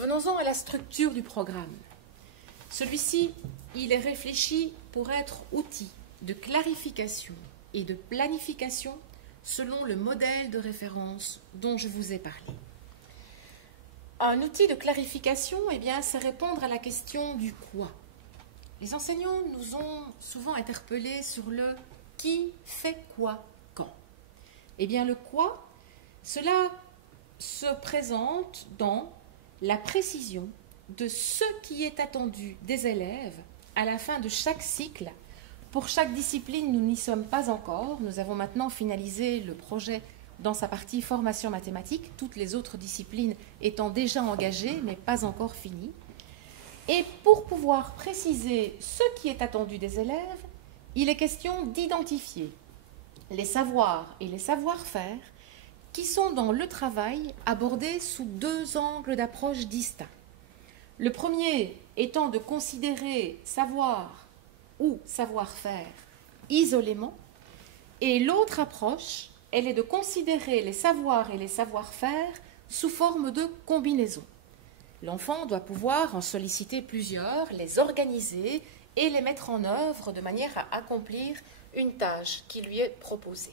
Venons-en à la structure du programme. Celui-ci, il est réfléchi pour être outil de clarification et de planification selon le modèle de référence dont je vous ai parlé. Un outil de clarification, eh bien, c'est répondre à la question du quoi. Les enseignants nous ont souvent interpellés sur le qui fait quoi quand. Eh bien, le quoi, cela se présente dans la précision de ce qui est attendu des élèves à la fin de chaque cycle. Pour chaque discipline, nous n'y sommes pas encore. Nous avons maintenant finalisé le projet dans sa partie formation mathématique, toutes les autres disciplines étant déjà engagées, mais pas encore finies. Et pour pouvoir préciser ce qui est attendu des élèves, il est question d'identifier les savoirs et les savoir-faire qui sont dans le travail abordés sous deux angles d'approche distincts. Le premier étant de considérer savoir ou savoir-faire isolément, et l'autre approche, elle est de considérer les savoirs et les savoir-faire sous forme de combinaison. L'enfant doit pouvoir en solliciter plusieurs, les organiser et les mettre en œuvre de manière à accomplir une tâche qui lui est proposée.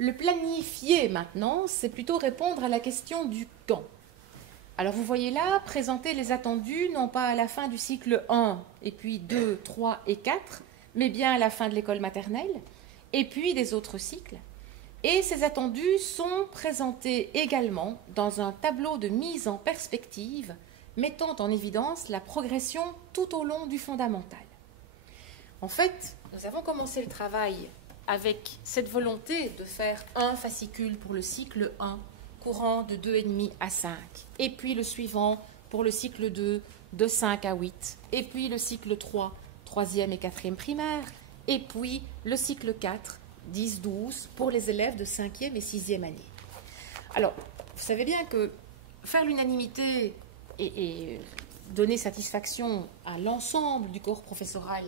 Le planifier maintenant, c'est plutôt répondre à la question du quand. Alors vous voyez là, présenter les attendus, non pas à la fin du cycle 1, et puis 2, 3 et 4, mais bien à la fin de l'école maternelle, et puis des autres cycles. Et ces attendus sont présentés également dans un tableau de mise en perspective, mettant en évidence la progression tout au long du fondamental. En fait, nous avons commencé le travail avec cette volonté de faire un fascicule pour le cycle 1, courant de 2,5 à 5, et puis le suivant pour le cycle 2, de 5 à 8, et puis le cycle 3, 3e et 4e primaire, et puis le cycle 4, 10-12, pour les élèves de 5e et 6e année. Alors, vous savez bien que faire l'unanimité et donner satisfaction à l'ensemble du corps professoral,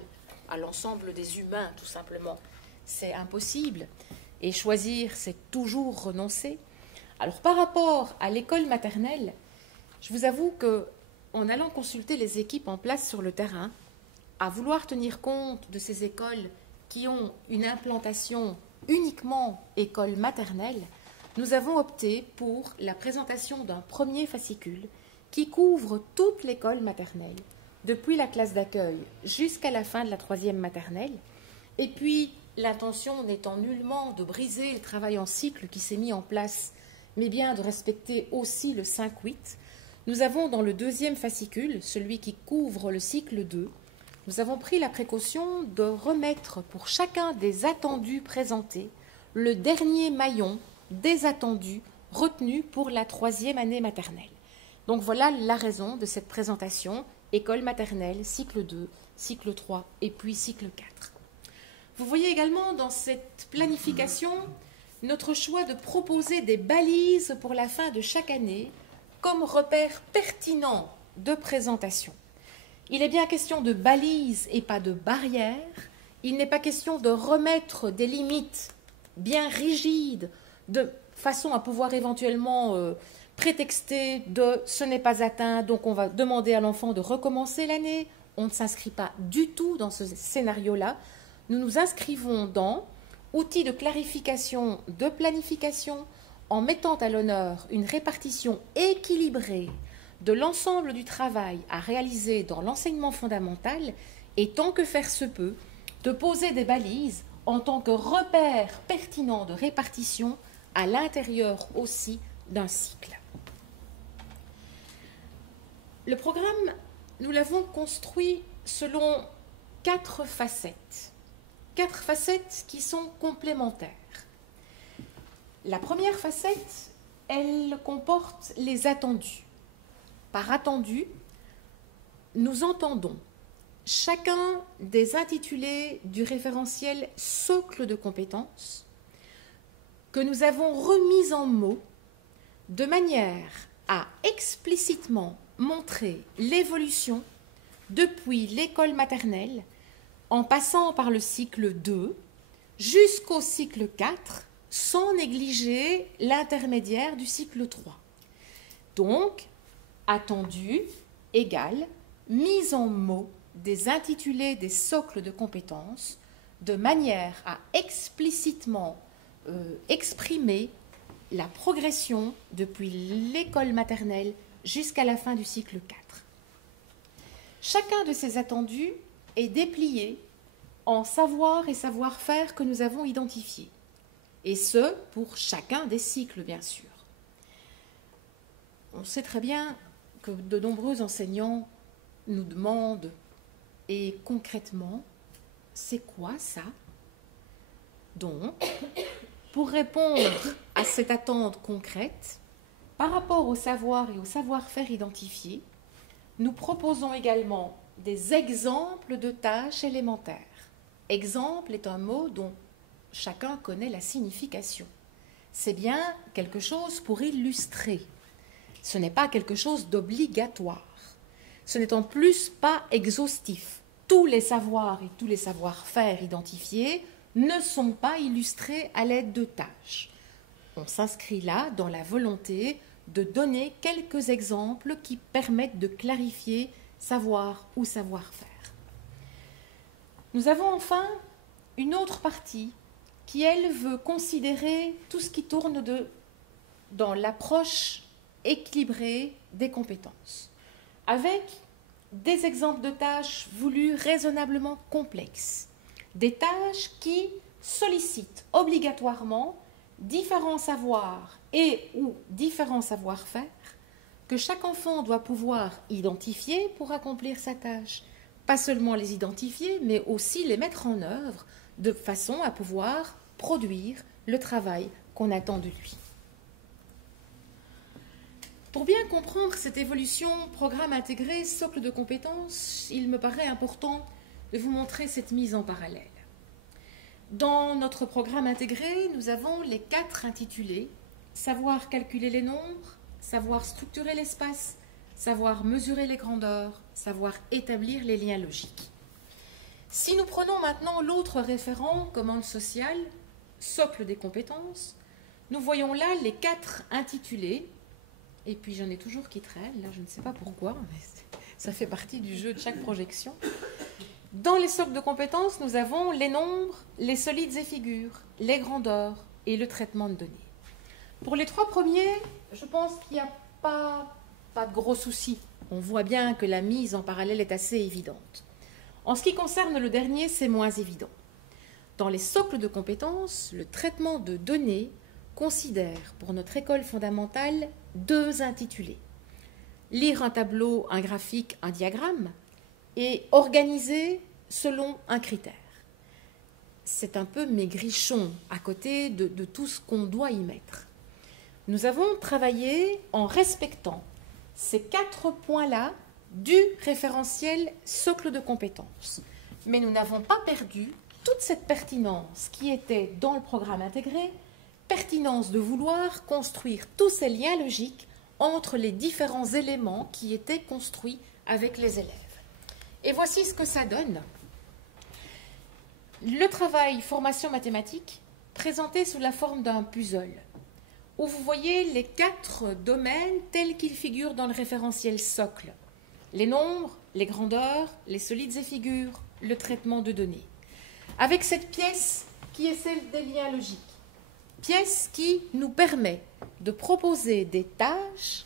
à l'ensemble des humains tout simplement, c'est impossible, et choisir, c'est toujours renoncer. Alors, par rapport à l'école maternelle, je vous avoue qu'en allant consulter les équipes en place sur le terrain, à vouloir tenir compte de ces écoles qui ont une implantation uniquement école maternelle, nous avons opté pour la présentation d'un premier fascicule qui couvre toute l'école maternelle, depuis la classe d'accueil jusqu'à la fin de la 3e maternelle, et puis l'intention n'étant nullement de briser le travail en cycle qui s'est mis en place, mais bien de respecter aussi le 5-8, nous avons dans le deuxième fascicule, celui qui couvre le cycle 2, nous avons pris la précaution de remettre pour chacun des attendus présentés le dernier maillon des attendus retenus pour la 3e année maternelle. Donc voilà la raison de cette présentation, école maternelle, cycle 2, cycle 3 et puis cycle 4. Vous voyez également dans cette planification notre choix de proposer des balises pour la fin de chaque année comme repère pertinent de présentation. Il est bien question de balises et pas de barrières. Il n'est pas question de remettre des limites bien rigides de façon à pouvoir éventuellement prétexter de « ce n'est pas atteint, donc on va demander à l'enfant de recommencer l'année ». On ne s'inscrit pas du tout dans ce scénario-là. Nous nous inscrivons dans outils de clarification, de planification, en mettant à l'honneur une répartition équilibrée de l'ensemble du travail à réaliser dans l'enseignement fondamental et, tant que faire se peut, de poser des balises en tant que repère pertinent de répartition à l'intérieur aussi d'un cycle. Le programme, nous l'avons construit selon 4 facettes. 4 facettes qui sont complémentaires. La première facette, elle comporte les attendus. Par attendu, nous entendons chacun des intitulés du référentiel socle de compétences que nous avons remis en mots de manière à explicitement montrer l'évolution depuis l'école maternelle en passant par le cycle 2 jusqu'au cycle 4 sans négliger l'intermédiaire du cycle 3. Donc, attendu égale mise en mots des intitulés des socles de compétences de manière à explicitement exprimer la progression depuis l'école maternelle jusqu'à la fin du cycle 4. Chacun de ces attendus est déplié en savoir et savoir-faire que nous avons identifiés, et ce, pour chacun des cycles, bien sûr. On sait très bien que de nombreux enseignants nous demandent, et concrètement, c'est quoi ça? Donc, pour répondre à cette attente concrète, par rapport au savoir et au savoir-faire identifiés, nous proposons également des exemples de tâches élémentaires. Exemple est un mot dont chacun connaît la signification. C'est bien quelque chose pour illustrer. Ce n'est pas quelque chose d'obligatoire. Ce n'est en plus pas exhaustif. Tous les savoirs et tous les savoir-faire identifiés ne sont pas illustrés à l'aide de tâches. On s'inscrit là dans la volonté de donner quelques exemples qui permettent de clarifier savoir ou savoir-faire. Nous avons enfin une autre partie qui, elle, veut considérer tout ce qui tourne dans l'approche équilibrée des compétences, avec des exemples de tâches voulues raisonnablement complexes, des tâches qui sollicitent obligatoirement différents savoirs et ou différents savoir-faire que chaque enfant doit pouvoir identifier pour accomplir sa tâche. Pas seulement les identifier, mais aussi les mettre en œuvre de façon à pouvoir produire le travail qu'on attend de lui. Pour bien comprendre cette évolution programme intégré, socle de compétences, il me paraît important de vous montrer cette mise en parallèle. Dans notre programme intégré, nous avons les 4 intitulés: savoir calculer les nombres, savoir structurer l'espace, savoir mesurer les grandeurs, savoir établir les liens logiques. Si nous prenons maintenant l'autre référent, commande sociale, socle des compétences, nous voyons là les 4 intitulés, et puis j'en ai toujours qui traînent, là je ne sais pas pourquoi, mais ça fait partie du jeu de chaque projection. Dans les socles de compétences, nous avons les nombres, les solides et figures, les grandeurs et le traitement de données. Pour les 3 premiers, je pense qu'il n'y a pas de gros soucis. On voit bien que la mise en parallèle est assez évidente. En ce qui concerne le dernier, c'est moins évident. Dans les socles de compétences, le traitement de données considère pour notre école fondamentale 2 intitulés: lire un tableau, un graphique, un diagramme, et organiser selon un critère. C'est un peu maigrichon à côté de tout ce qu'on doit y mettre. Nous avons travaillé en respectant ces 4 points-là du référentiel socle de compétences. Mais nous n'avons pas perdu toute cette pertinence qui était dans le programme intégré, pertinence de vouloir construire tous ces liens logiques entre les différents éléments qui étaient construits avec les élèves. Et voici ce que ça donne. Le travail formation mathématique présenté sous la forme d'un puzzle, où vous voyez les 4 domaines tels qu'ils figurent dans le référentiel socle: les nombres, les grandeurs, les solides et figures, le traitement de données. Avec cette pièce qui est celle des liens logiques, pièce qui nous permet de proposer des tâches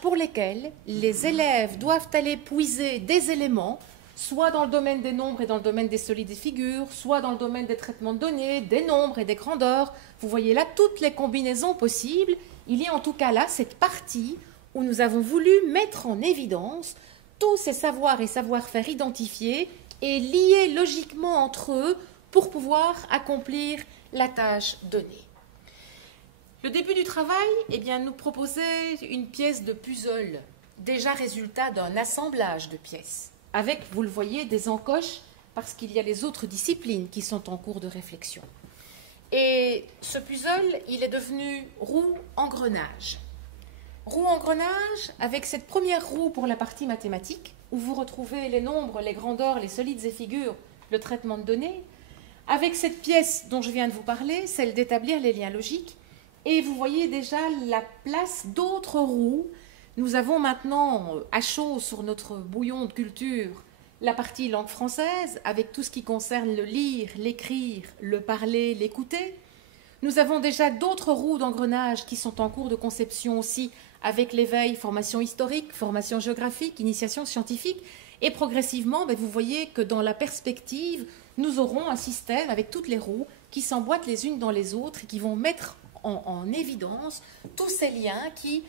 pour lesquelles les élèves doivent aller puiser des éléments, soit dans le domaine des nombres et dans le domaine des solides et figures, soit dans le domaine des traitements de données, des nombres et des grandeurs. Vous voyez là toutes les combinaisons possibles. Il y a en tout cas là cette partie où nous avons voulu mettre en évidence tous ces savoirs et savoir-faire identifiés et liés logiquement entre eux pour pouvoir accomplir la tâche donnée. Le début du travail, nous proposait une pièce de puzzle, déjà résultat d'un assemblage de pièces, avec, vous le voyez, des encoches, parce qu'il y a les autres disciplines qui sont en cours de réflexion. Et ce puzzle, il est devenu roue-engrenage. Roue-engrenage, avec cette première roue pour la partie mathématique, où vous retrouvez les nombres, les grandeurs, les solides et figures, le traitement de données, avec cette pièce dont je viens de vous parler, celle d'établir les liens logiques, Et vous voyez déjà la place d'autres roues. Nous avons maintenant à chaud sur notre bouillon de culture la partie langue française, avec tout ce qui concerne le lire, l'écrire, le parler, l'écouter. Nous avons déjà d'autres roues d'engrenage qui sont en cours de conception aussi, avec l'éveil, formation historique, formation géographique, initiation scientifique. Et progressivement, vous voyez que dans la perspective, nous aurons un système avec toutes les roues qui s'emboîtent les unes dans les autres et qui vont mettre en évidence tous ces liens qui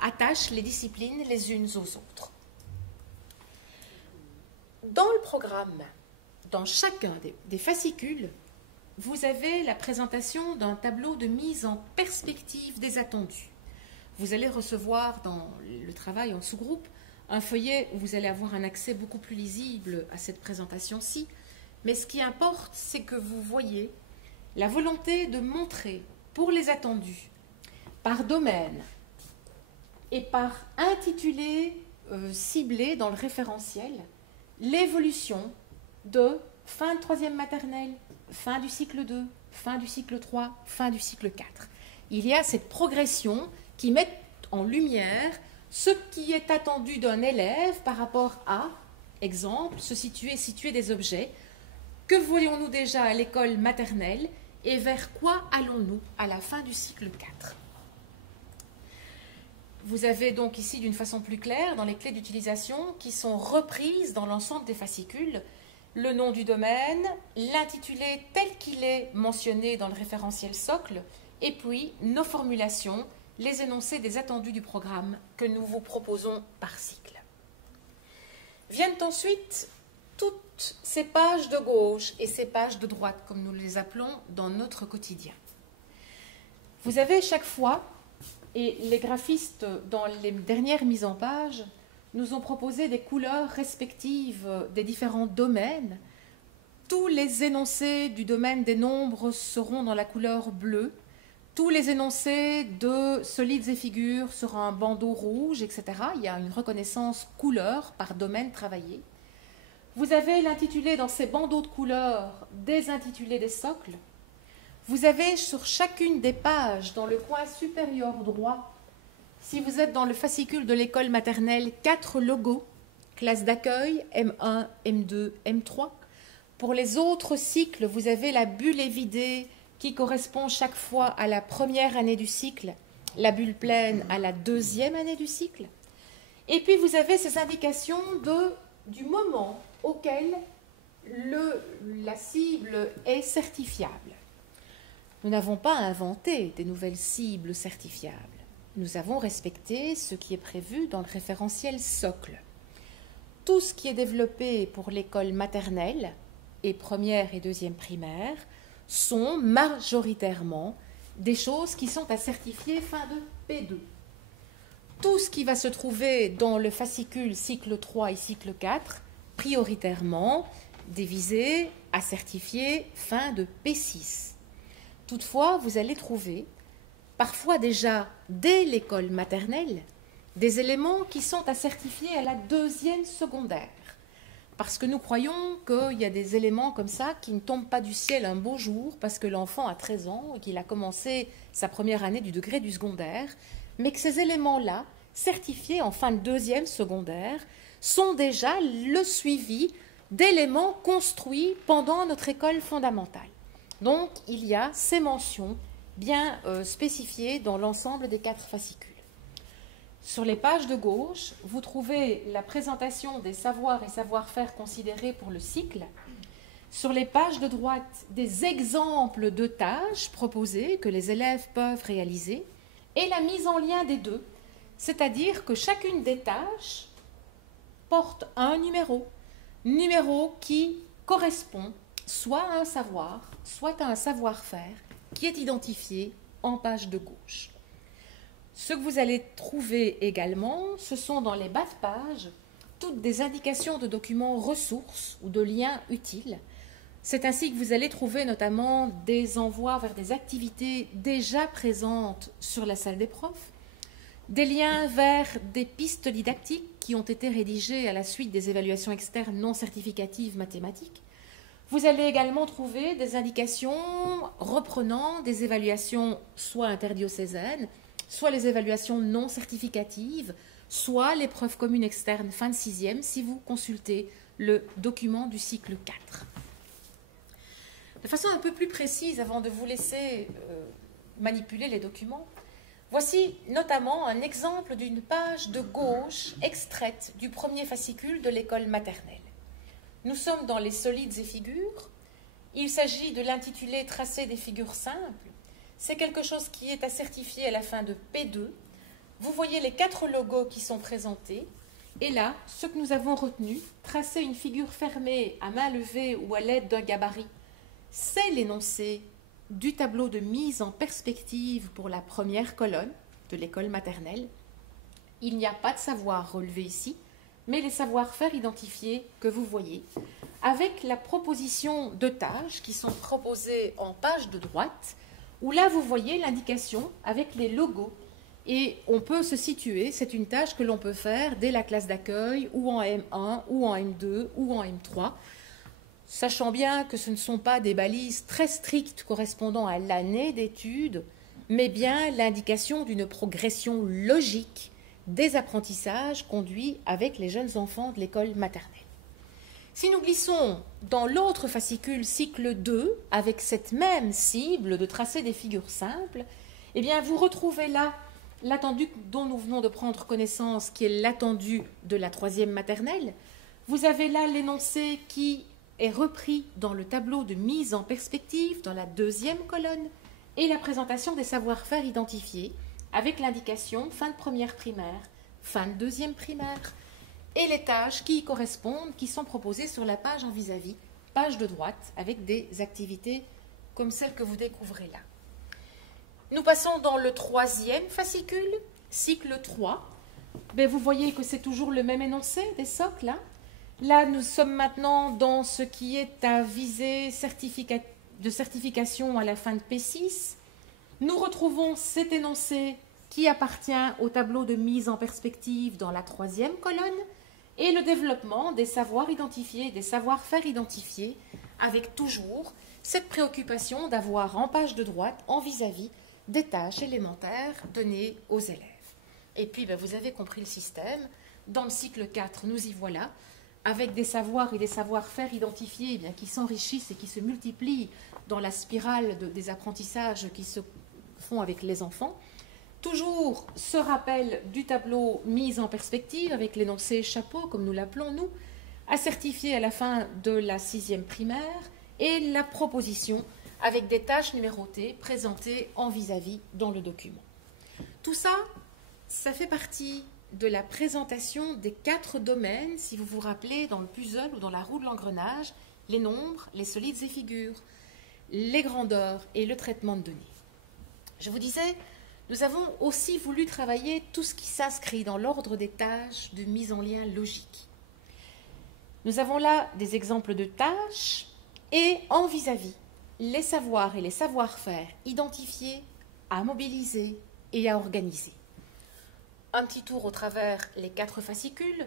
attachent les disciplines les unes aux autres. Dans le programme, dans chacun des fascicules, vous avez la présentation d'un tableau de mise en perspective des attendus. Vous allez recevoir dans le travail en sous-groupe un feuillet où vous allez avoir un accès beaucoup plus lisible à cette présentation-ci. Mais ce qui importe, c'est que vous voyez la volonté de montrer pour les attendus, par domaine et par intitulé ciblé dans le référentiel, l'évolution de fin de troisième maternelle, fin du cycle 2, fin du cycle 3, fin du cycle 4. Il y a cette progression qui met en lumière ce qui est attendu d'un élève par rapport à, exemple, situer des objets. Que voyons-nous déjà à l'école maternelle et vers quoi allons-nous à la fin du cycle 4? Vous avez donc ici, d'une façon plus claire, dans les clés d'utilisation qui sont reprises dans l'ensemble des fascicules, le nom du domaine, l'intitulé tel qu'il est mentionné dans le référentiel socle, et puis nos formulations, les énoncés des attendus du programme que nous vous proposons par cycle. Viennent ensuite toutes ces pages de gauche et ces pages de droite, comme nous les appelons dans notre quotidien. Vous avez chaque fois, et les graphistes, dans les dernières mises en page, nous ont proposé des couleurs respectives des différents domaines. Tous les énoncés du domaine des nombres seront dans la couleur bleue. Tous les énoncés de solides et figures sur un bandeau rouge, etc. Il y a une reconnaissance couleur par domaine travaillé. Vous avez l'intitulé dans ces bandeaux de couleurs des intitulés des socles. Vous avez sur chacune des pages, dans le coin supérieur droit, si vous êtes dans le fascicule de l'école maternelle, 4 logos, classe d'accueil, M1, M2, M3. Pour les autres cycles, vous avez la bulle évidée qui correspond chaque fois à la première année du cycle, la bulle pleine à la deuxième année du cycle. Et puis vous avez ces indications du moment auquel la cible est certifiable. Nous n'avons pas inventé des nouvelles cibles certifiables. Nous avons respecté ce qui est prévu dans le référentiel socle. Tout ce qui est développé pour l'école maternelle et première et deuxième primaire sont majoritairement des choses qui sont à certifier fin de P2. Tout ce qui va se trouver dans le fascicule cycle 3 et cycle 4, prioritairement des visées à certifier fin de P6. Toutefois, vous allez trouver, parfois déjà dès l'école maternelle, des éléments qui sont à certifier à la deuxième secondaire. Parce que nous croyons qu'il y a des éléments comme ça qui ne tombent pas du ciel un beau jour parce que l'enfant a 13 ans et qu'il a commencé sa première année du degré du secondaire, mais que ces éléments-là, certifiés en fin de deuxième secondaire, sont déjà le suivi d'éléments construits pendant notre école fondamentale. Donc, il y a ces mentions bien spécifiées dans l'ensemble des 4 fascicules. Sur les pages de gauche, vous trouvez la présentation des savoirs et savoir-faire considérés pour le cycle. Sur les pages de droite, des exemples de tâches proposées que les élèves peuvent réaliser et la mise en lien des deux, c'est-à-dire que chacune des tâches porte un numéro qui correspond soit à un savoir, soit à un savoir-faire qui est identifié en page de gauche. Ce que vous allez trouver également, ce sont dans les bas de page toutes des indications de documents ressources ou de liens utiles. C'est ainsi que vous allez trouver notamment des envois vers des activités déjà présentes sur la salle des profs, des liens vers des pistes didactiques qui ont été rédigées à la suite des évaluations externes non certificatives mathématiques. Vous allez également trouver des indications reprenant des évaluations soit interdiocésaines, soit les évaluations non certificatives, soit l'épreuve commune externe fin de sixième si vous consultez le document du cycle 4. De façon un peu plus précise, avant de vous laisser manipuler les documents, voici notamment un exemple d'une page de gauche extraite du premier fascicule de l'école maternelle. Nous sommes dans les solides et figures. Il s'agit de l'intitulé Tracé des figures simples. C'est quelque chose qui est à certifier à la fin de P2. Vous voyez les 4 logos qui sont présentés. Et là, ce que nous avons retenu, tracer une figure fermée à main levée ou à l'aide d'un gabarit, c'est l'énoncé du tableau de mise en perspective pour la première colonne de l'école maternelle. Il n'y a pas de savoir relevé ici, mais les savoir-faire identifiés que vous voyez, avec la proposition de tâches qui sont proposées en page de droite, où là vous voyez l'indication avec les logos. Et on peut se situer, c'est une tâche que l'on peut faire dès la classe d'accueil, ou en M1, ou en M2, ou en M3, sachant bien que ce ne sont pas des balises très strictes correspondant à l'année d'études, mais bien l'indication d'une progression logique des apprentissages conduits avec les jeunes enfants de l'école maternelle. Si nous glissons dans l'autre fascicule cycle 2, avec cette même cible de tracer des figures simples, eh bien vous retrouvez là l'attendu dont nous venons de prendre connaissance, qui est l'attendu de la 3e maternelle. Vous avez là l'énoncé qui est repris dans le tableau de mise en perspective, dans la 2e colonne, et la présentation des savoir-faire identifiés, avec l'indication fin de première primaire, fin de 2e primaire, et les tâches qui y correspondent, qui sont proposées sur la page en vis-à-vis, page de droite, avec des activités comme celles que vous découvrez là. Nous passons dans le 3e fascicule, cycle 3. Vous voyez que c'est toujours le même énoncé des socles. Là, nous sommes maintenant dans ce qui est à visée de certification à la fin de P6. Nous retrouvons cet énoncé qui appartient au tableau de mise en perspective dans la 3e colonne et le développement des savoirs identifiés, des savoir-faire identifiés, avec toujours cette préoccupation d'avoir en page de droite, en vis-à-vis, des tâches élémentaires données aux élèves. Et puis, vous avez compris le système. Dans le cycle 4, nous y voilà, avec des savoirs et des savoir-faire identifiés qui s'enrichissent et qui se multiplient dans la spirale des apprentissages qui se font avec les enfants. Toujours ce rappel du tableau mise en perspective avec l'énoncé chapeau, comme nous l'appelons nous, à certifier à la fin de la 6e primaire, et la proposition avec des tâches numérotées présentées en vis-à-vis dans le document. Tout ça, ça fait partie de la présentation des 4 domaines, si vous vous rappelez, dans le puzzle ou dans la roue de l'engrenage, les nombres, les solides et figures, les grandeurs et le traitement de données. Je vous disais, nous avons aussi voulu travailler tout ce qui s'inscrit dans l'ordre des tâches de mise en lien logique. Nous avons là des exemples de tâches et en vis-à-vis, les savoirs et les savoir-faire identifiés, à mobiliser et à organiser. Un petit tour au travers les 4 fascicules.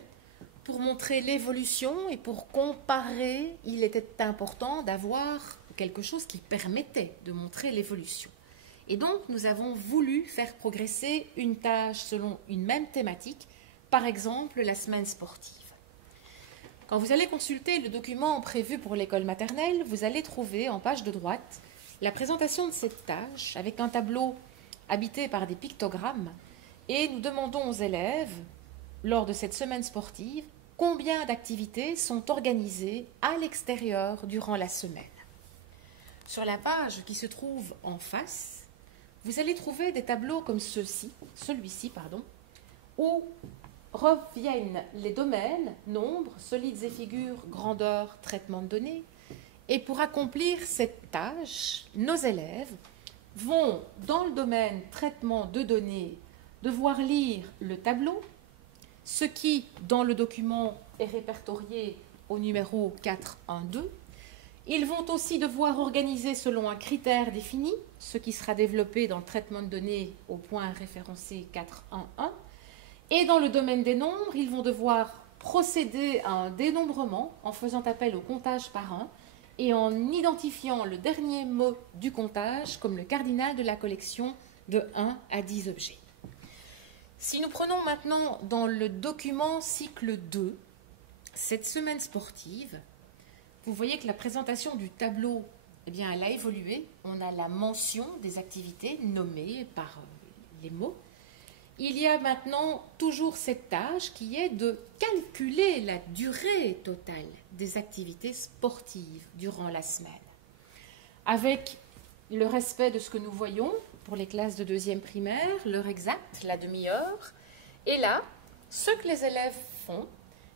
Pour montrer l'évolution et pour comparer, il était important d'avoir quelque chose qui permettait de montrer l'évolution. Et donc, nous avons voulu faire progresser une tâche selon une même thématique, par exemple la semaine sportive. Quand vous allez consulter le document prévu pour l'école maternelle, vous allez trouver en page de droite la présentation de cette tâche avec un tableau habité par des pictogrammes. Et nous demandons aux élèves, lors de cette semaine sportive, combien d'activités sont organisées à l'extérieur durant la semaine. Sur la page qui se trouve en face, vous allez trouver des tableaux comme celui-ci, où reviennent les domaines, nombres, solides et figures, grandeur, traitement de données. Et pour accomplir cette tâche, nos élèves vont, dans le domaine traitement de données, devoir lire le tableau, ce qui, dans le document, est répertorié au numéro 412. Ils vont aussi devoir organiser selon un critère défini, ce qui sera développé dans le traitement de données au point référencé 411. Et dans le domaine des nombres, ils vont devoir procéder à un dénombrement en faisant appel au comptage par 1 et en identifiant le dernier mot du comptage comme le cardinal de la collection de 1 à 10 objets. Si nous prenons maintenant dans le document cycle 2, cette semaine sportive, vous voyez que la présentation du tableau, eh bien, elle a évolué. On a la mention des activités nommées par les mots. Il y a maintenant toujours cette tâche qui est de calculer la durée totale des activités sportives durant la semaine. Avec le respect de ce que nous voyons pour les classes de 2e primaire, l'heure exacte, la demi-heure. Et là, ce que les élèves font,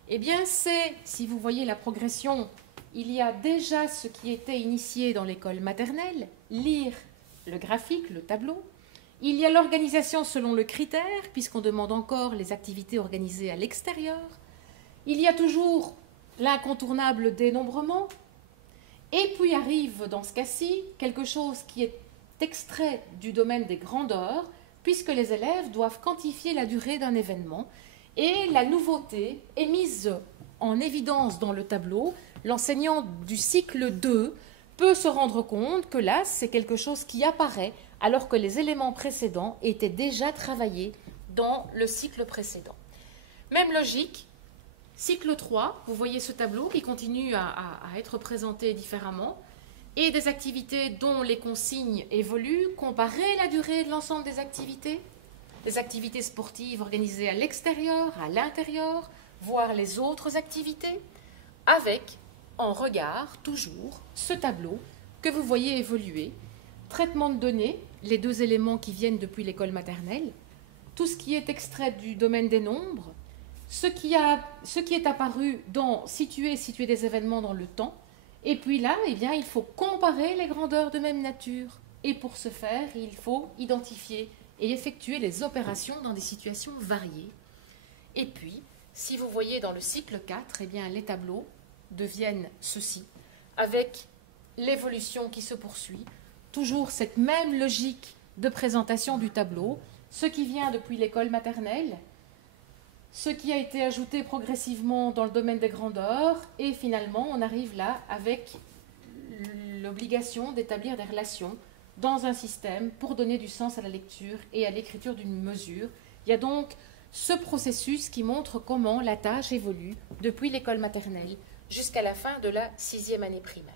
eh bien c'est, si vous voyez la progression, il y a déjà ce qui était initié dans l'école maternelle, lire le graphique, le tableau. Il y a l'organisation selon le critère, puisqu'on demande encore les activités organisées à l'extérieur. Il y a toujours l'incontournable dénombrement. Et puis arrive, dans ce cas-ci, quelque chose qui est extrait du domaine des grandeurs, puisque les élèves doivent quantifier la durée d'un événement. Et la nouveauté est mise en évidence dans le tableau. L'enseignant du cycle 2 peut se rendre compte que là, c'est quelque chose qui apparaît alors que les éléments précédents étaient déjà travaillés dans le cycle précédent. Même logique, cycle 3, vous voyez ce tableau qui continue à être présenté différemment, et des activités dont les consignes évoluent, comparer la durée de l'ensemble des activités sportives organisées à l'extérieur, à l'intérieur, voir les autres activités, avec en regard toujours ce tableau que vous voyez évoluer. Traitement de données, les 2 éléments qui viennent depuis l'école maternelle, tout ce qui est extrait du domaine des nombres, ce qui est apparu dans situer des événements dans le temps, et puis là, eh bien, il faut comparer les grandeurs de même nature. Et pour ce faire, il faut identifier et effectuer les opérations dans des situations variées. Et puis, si vous voyez dans le cycle 4, eh bien, les tableaux deviennent ceci, avec l'évolution qui se poursuit, toujours cette même logique de présentation du tableau, ce qui vient depuis l'école maternelle, ce qui a été ajouté progressivement dans le domaine des grandeurs, et finalement on arrive là avec l'obligation d'établir des relations dans un système pour donner du sens à la lecture et à l'écriture d'une mesure. Il y a donc ce processus qui montre comment la tâche évolue depuis l'école maternelle jusqu'à la fin de la 6e année primaire.